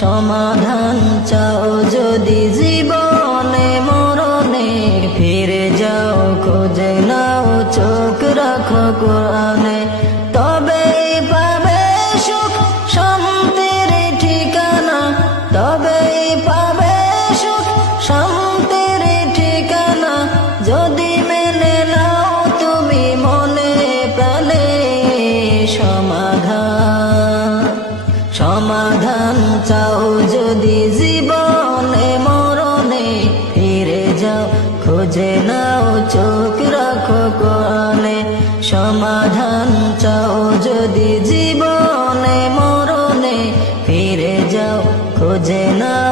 সমাধান চাও যদি জীবনে মরণে, ফিরে যাও খোঁজে নাও চোখ রাখো কোরআনে। তবেই পাবে সুখ শান্তির ঠিকানা, তবেই পাবে সুখ শান্তির ঠিকানা, যদি মেনে নাও তুমি মনে প্রাণে সমাধান চাও যদি জীবনে মরণে, ফিরে যাও খোঁজে নাও চোখ রাখো কোরআনে। সমাধান চাও যদি জীবনে মরণে, ফিরে যাও খোঁজে নাও